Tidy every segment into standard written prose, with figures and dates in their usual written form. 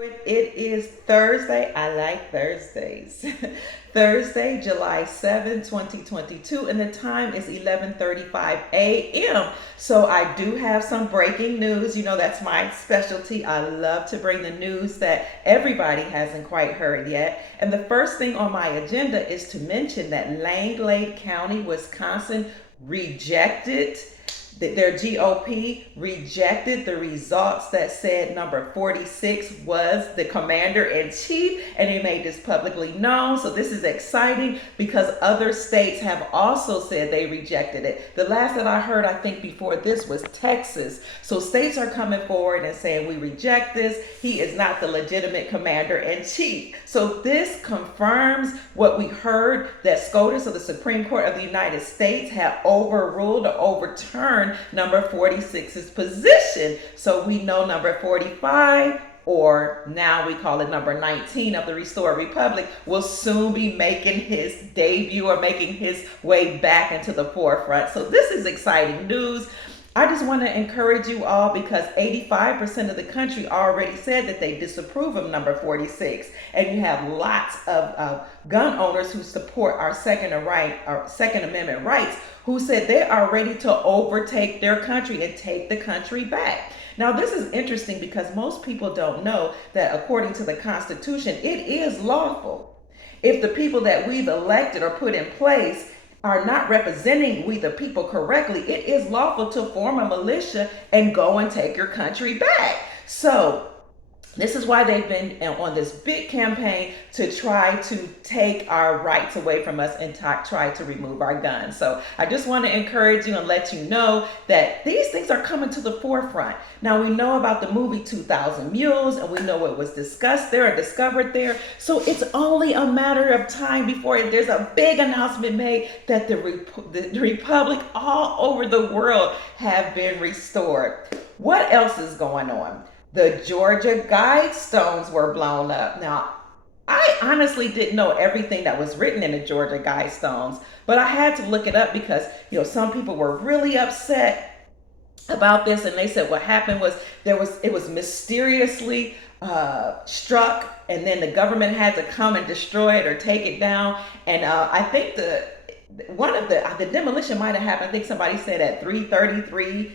It is Thursday. I like Thursdays. Thursday, July 7th, 2022, and the time is 11:35 a.m. So I do have some breaking news. You know, that's my specialty. I love to bring the news that everybody hasn't quite heard yet. And the first thing on my agenda is to mention that Langlade County, Wisconsin rejected their GOP rejected the results that said number 46 was the commander in chief, and they made this publicly known. So this is exciting because other states have also said they rejected it. The last that I heard, I think before this, was Texas. So states are coming forward and saying we reject this. He is not the legitimate commander in chief. So this confirms what we heard, that SCOTUS, or the Supreme Court of the United States, had overruled or overturned number 46's position. So we know number 45, or now we call it number 19 of the Restored Republic, will soon be making his debut or making his way back into the forefront. So this is exciting news. I just want to encourage you all, because 85% of the country already said that they disapprove of number 46. And you have lots of gun owners who support our Second Amendment rights, who said they are ready to overtake their country and take the country back. Now, this is interesting because most people don't know that according to the Constitution, it is lawful, if the people that we've elected or put in place are not representing we the people correctly, it is lawful to form a militia and go and take your country back. So this is why they've been on this big campaign to try to take our rights away from us and try to remove our guns. So I just want to encourage you and let you know that these things are coming to the forefront. Now, we know about the movie 2000 Mules, and we know it was discussed there and discovered there. So it's only a matter of time before there's a big announcement made that the Republic all over the world have been restored. What else is going on? The Georgia Guidestones were blown up. Now, I honestly didn't know everything that was written in the Georgia Guidestones, but I had to look it up because, some people were really upset about this, and they said what happened was it was mysteriously struck, and then the government had to come and destroy it or take it down. And I think the demolition might have happened. I think somebody said at 3:33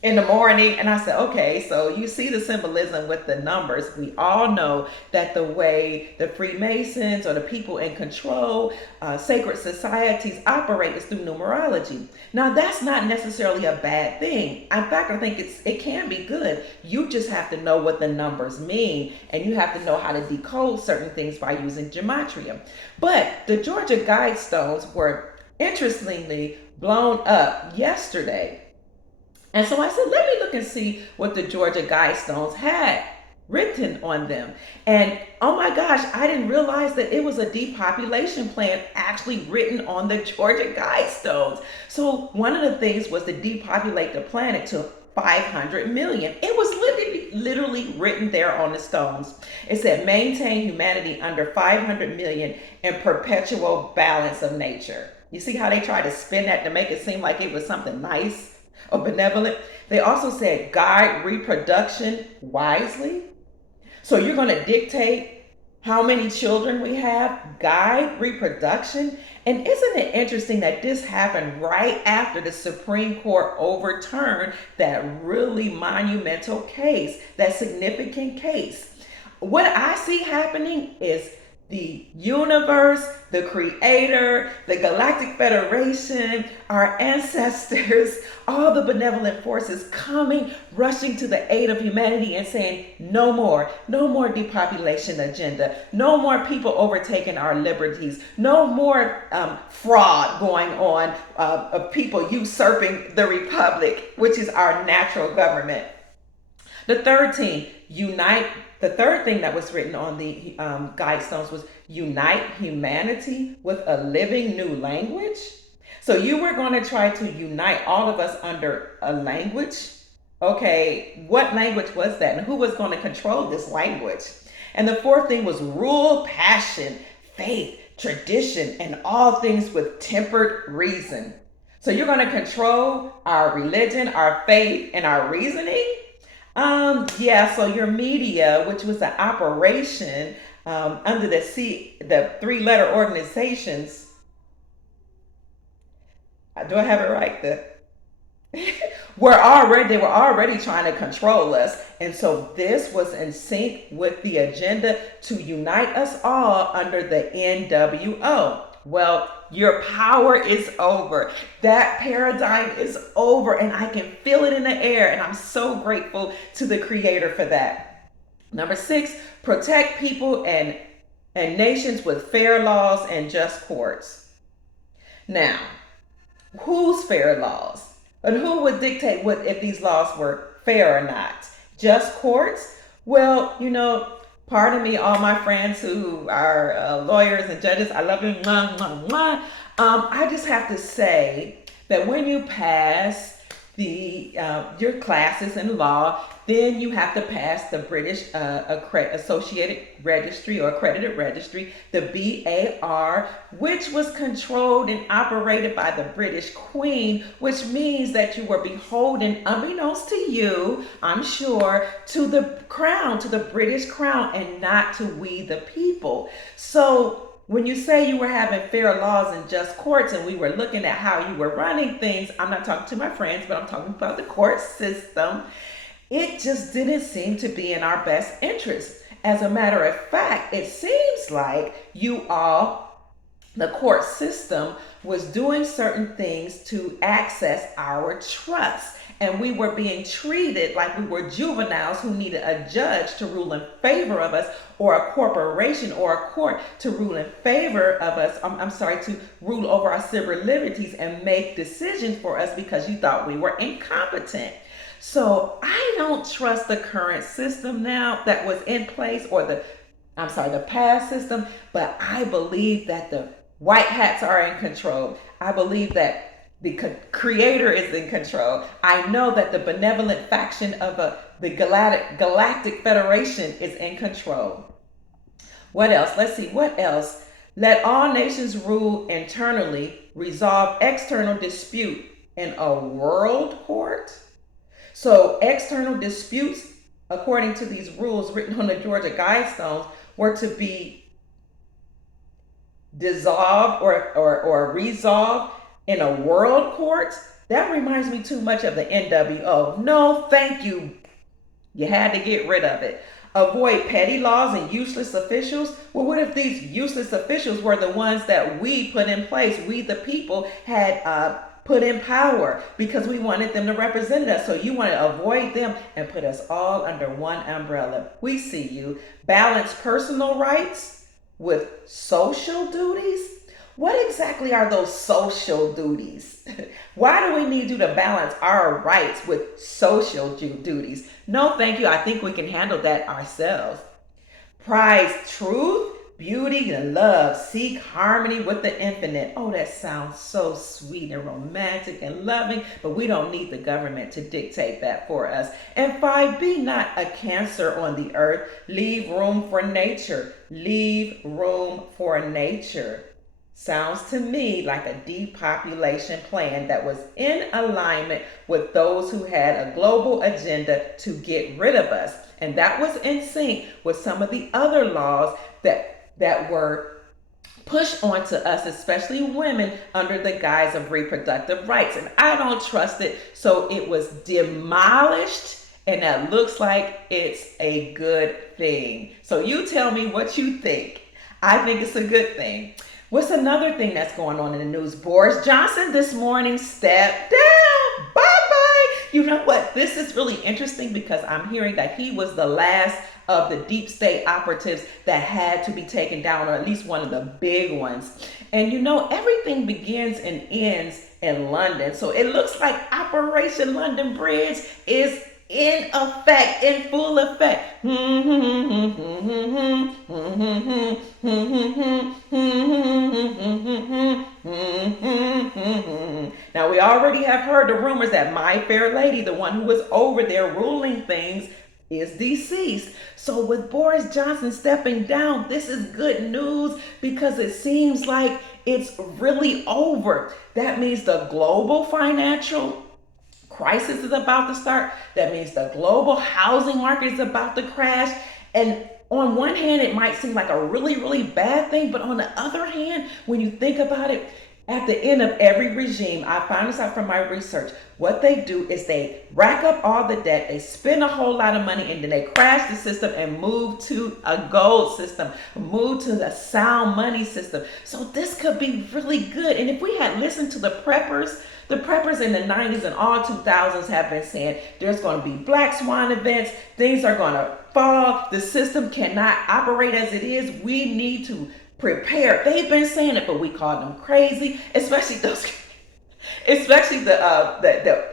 in the morning. And I said, okay, so you see the symbolism with the numbers. We all know that the way the Freemasons or the people in control, sacred societies operate is through numerology. Now, that's not necessarily a bad thing. In fact, I think it can be good. You just have to know what the numbers mean, and you have to know how to decode certain things by using gematria. But the Georgia Guidestones were interestingly blown up yesterday. And so I said, let me look and see what the Georgia Guidestones had written on them. And oh my gosh, I didn't realize that it was a depopulation plan actually written on the Georgia Guidestones. So one of the things was to depopulate the planet to 500 million. It was literally written there on the stones. It said, maintain humanity under 500 million in perpetual balance of nature. You see how they try to spin that to make it seem like it was something nice or benevolent? They also said guide reproduction wisely. So you're going to dictate how many children we have, guide reproduction. And isn't it interesting that this happened right after the Supreme Court overturned that really monumental case, that significant case? What I see happening is the universe, the creator, the Galactic Federation, our ancestors, all the benevolent forces coming, rushing to the aid of humanity and saying, no more depopulation agenda, no more people overtaking our liberties, no more fraud going on of people usurping the republic, which is our natural government. The third thing that was written on the Guidestones was unite humanity with a living new language. So you were going to try to unite all of us under a language. Okay, what language was that? And who was going to control this language? And the fourth thing was rule passion, faith, tradition, and all things with tempered reason. So you're going to control our religion, our faith, and our reasoning. Yeah, so your media, which was an operation under the three-letter organizations. Do I have it right? They were already trying to control us, and so this was in sync with the agenda to unite us all under the NWO. Well, your power is over. That paradigm is over, and I can feel it in the air, and I'm so grateful to the creator for that. Number six, protect people and nations with fair laws and just courts. Now, whose fair laws? And who would dictate what if these laws were fair or not? Just courts? Well, pardon me, all my friends who are lawyers and judges, I love you. Mwah, mwah, mwah. I just have to say that when you pass the your classes in law, then you have to pass the British Associated Registry or Accredited Registry, the BAR, which was controlled and operated by the British Queen, which means that you were beholden, unbeknownst to you, I'm sure, to the crown, to the British crown, and not to we the people. So when you say you were having fair laws and just courts, and we were looking at how you were running things, I'm not talking to my friends, but I'm talking about the court system. It just didn't seem to be in our best interest. As a matter of fact, it seems like the court system, was doing certain things to access our trust. And we were being treated like we were juveniles who needed a judge to rule in favor of us, or a corporation or a court to rule in favor of us. To rule over our civil liberties and make decisions for us because you thought we were incompetent. So I don't trust the current system now that was in place, or the past system, but I believe that the white hats are in control. I believe that the creator is in control. I know that the benevolent faction of the Galactic Federation is in control. What else? Let's see. What else? Let all nations rule internally, resolve external dispute in a world court. So external disputes, according to these rules written on the Georgia Guidestones, were to be dissolved or resolved in a world court. That reminds me too much of the NWO. No, thank you. You had to get rid of it. Avoid petty laws and useless officials. Well, what if these useless officials were the ones that we put in place? We, the people, had put in power because we wanted them to represent us. So you want to avoid them and put us all under one umbrella. We see you. Balance personal rights with social duties. What exactly are those social duties? Why do we need you to balance our rights with social duties? No, thank you. I think we can handle that ourselves. Prize truth, beauty, and love. Seek harmony with the infinite. Oh, that sounds so sweet and romantic and loving, but we don't need the government to dictate that for us. And 5, be not a cancer on the earth. Leave room for nature. Leave room for nature. Sounds to me like a depopulation plan that was in alignment with those who had a global agenda to get rid of us. And that was in sync with some of the other laws that were pushed onto us, especially women, under the guise of reproductive rights. And I don't trust it. So it was demolished, and that looks like it's a good thing. So you tell me what you think. I think it's a good thing. What's another thing that's going on in the news? Boris Johnson this morning stepped down. Bye-bye. You know what? This is really interesting because I'm hearing that he was the last of the deep state operatives that had to be taken down, or at least one of the big ones. And everything begins and ends in London. So it looks like Operation London Bridge is in effect, in full effect. Now, we already have heard the rumors that My Fair Lady, the one who was over there ruling things, is deceased. So with Boris Johnson stepping down, this is good news because it seems like it's really over. That means the global financial crisis is about to start. That means the global housing market is about to crash. And on one hand, it might seem like a really, really bad thing, but on the other hand, when you think about it, at the end of every regime, I found this out from my research, what they do is they rack up all the debt, they spend a whole lot of money, and then they crash the system and move to a gold system, move to the sound money system. So this could be really good. And if we had listened to the preppers in the 90s and all 2000s have been saying there's going to be black swan events, things are going to fall, the system cannot operate as it is, we need to prepare. They've been saying it, but we call them crazy, especially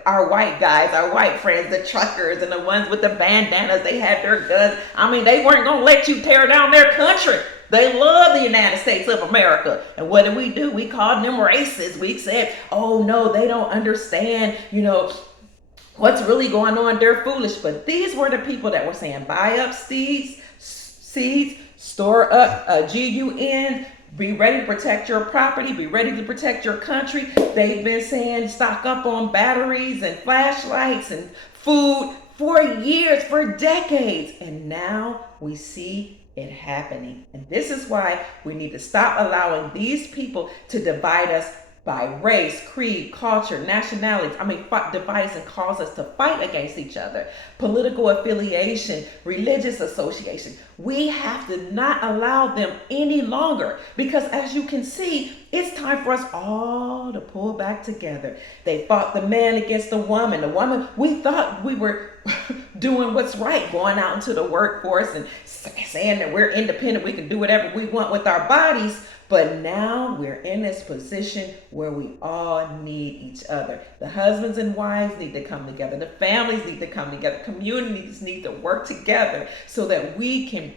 our white guys, our white friends, the truckers and the ones with the bandanas. They had their guns. I mean, they weren't gonna let you tear down their country. They love the United States of America. And what did? We called them racist. We said, oh no, they don't understand, what's really going on. They're foolish. But these were the people that were saying, buy up seeds, store up GUN, be ready to protect your property, be ready to protect your country. They've been saying stock up on batteries and flashlights and food for years, for decades. And now we see it happening. And this is why we need to stop allowing these people to divide us by race, creed, culture, nationalities. Divide us and cause us to fight against each other. Political affiliation, religious association. We have to not allow them any longer, because as you can see, it's time for us all to pull back together. They fought the man against the woman. The woman, we thought we were doing what's right, going out into the workforce and saying that we're independent, we can do whatever we want with our bodies. But now we're in this position where we all need each other. The husbands and wives need to come together. The families need to come together. Communities need to work together so that we can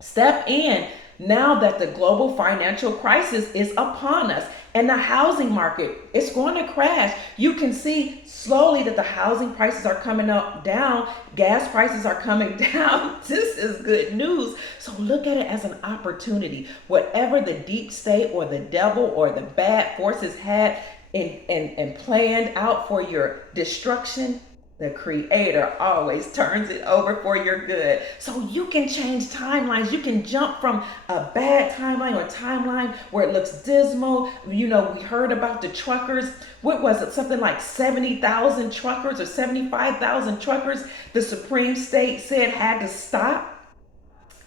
step in now that the global financial crisis is upon us. And the housing market, it's going to crash. You can see slowly that the housing prices are coming down. Gas prices are coming down. This is good news. So look at it as an opportunity. Whatever the deep state or the devil or the bad forces had and planned out for your destruction, the Creator always turns it over for your good. So you can change timelines. You can jump from a bad timeline or timeline where it looks dismal. We heard about the truckers. What was it? Something like 70,000 truckers or 75,000 truckers the Supreme State said had to stop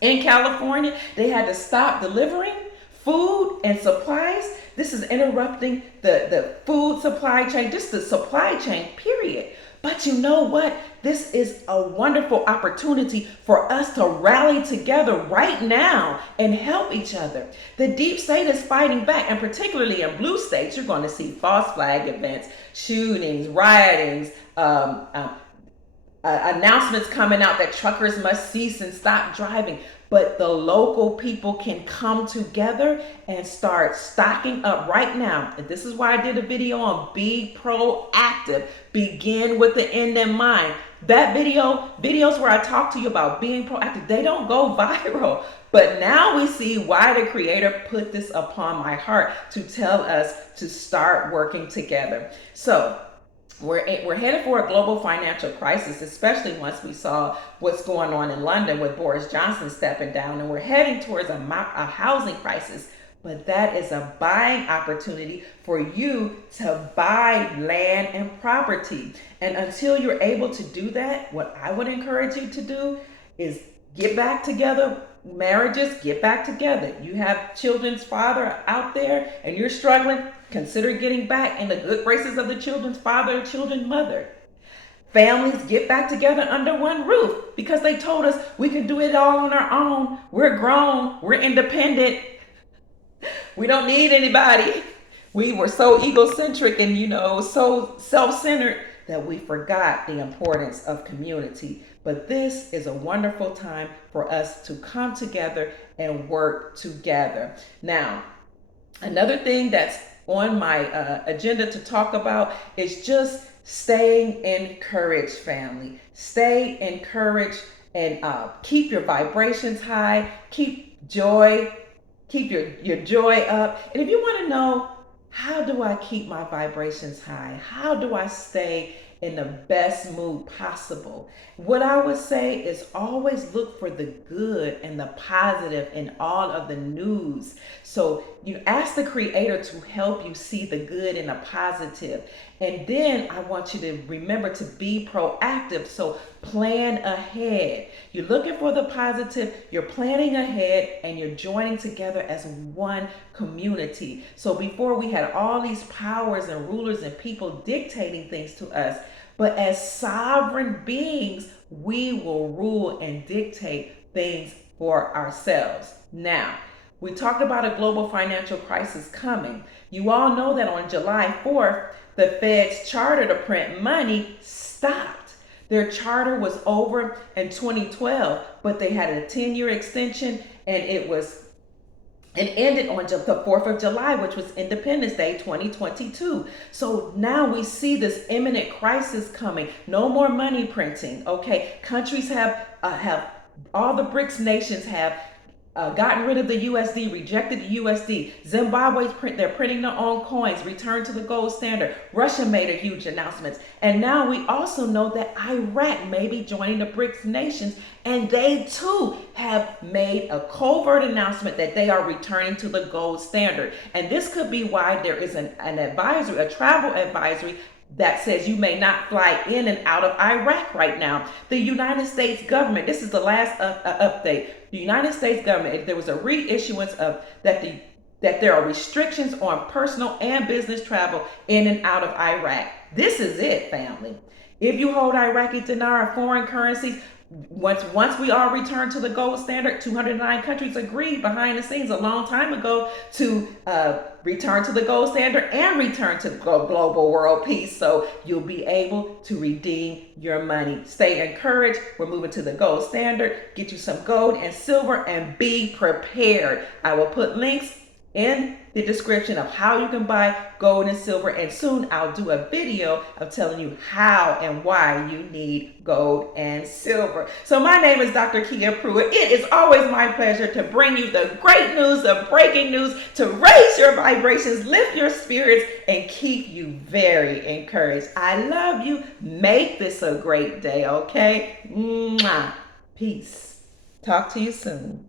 in California. They had to stop delivering food and supplies. This is interrupting the food supply chain, just the supply chain, period. But you know what? This is a wonderful opportunity for us to rally together right now and help each other. The deep state is fighting back, and particularly in blue states, you're going to see false flag events, shootings, riotings, announcements coming out that truckers must cease and stop driving. But the local people can come together and start stocking up right now. And this is why I did a video on be proactive. Begin with the end in mind. That videos where I talk to you about being proactive, they don't go viral. But now we see why the Creator put this upon my heart to tell us to start working together. So we're headed for a global financial crisis, especially once we saw what's going on in London with Boris Johnson stepping down, and we're heading towards a housing crisis. But that is a buying opportunity for you to buy land and property. And until you're able to do that, what I would encourage you to do is get back together. Marriages, get back together. You have children's father out there and you're struggling, consider getting back in the good graces of the children's father and children's mother. Families, get back together under one roof, because they told us we can do it all on our own. We're grown, we're independent. We don't need anybody. We were so egocentric and, so self-centered that we forgot the importance of community. But this is a wonderful time for us to come together and work together. Now, another thing that's on my agenda to talk about is just staying encouraged, family. Stay encouraged and keep your vibrations high. Keep joy. Keep your joy up. And if you want to know, how do I keep my vibrations high? How do I stay in the best mood possible. What I would say is always look for the good and the positive in all of the news. So you ask the Creator to help you see the good and the positive. And then I want you to remember to be proactive. So plan ahead. You're looking for the positive, you're planning ahead, and you're joining together as one community. So before we had all these powers and rulers and people dictating things to us, but as sovereign beings, we will rule and dictate things for ourselves. Now, we talked about a global financial crisis coming. You all know that on July 4th, the Fed's charter to print money stopped. Their charter was over in 2012, but they had a 10-year extension, and it ended on the 4th of July, which was Independence Day 2022. So now we see this imminent crisis coming. No more money printing. Okay, countries have all the BRICS nations have gotten rid of the USD, rejected the USD. They're printing their own coins, return to the gold standard. Russia made a huge announcement. And now we also know that Iraq may be joining the BRICS nations, and they too have made a covert announcement that they are returning to the gold standard. And this could be why there is an advisory, a travel advisory that says you may not fly in and out of Iraq right now. The United States government, this is the last update. The United States government, there was a reissuance of that there are restrictions on personal and business travel in and out of Iraq. This is it, family. If you hold Iraqi dinar or foreign currencies, once we all return to the gold standard, 209 countries agreed behind the scenes a long time ago to return to the gold standard and return to global world peace. So you'll be able to redeem your money. Stay encouraged. We're moving to the gold standard. Get you some gold and silver and be prepared. I will put links in the description of how you can buy gold and silver, and soon I'll do a video of telling you how and why you need gold and silver. So my name is Dr. Kia Pruitt. It is always my pleasure to bring you the great news, the breaking news, to raise your vibrations, lift your spirits, and keep you very encouraged. I love you. Make this a great day, okay? Mwah. Peace. Talk to you soon.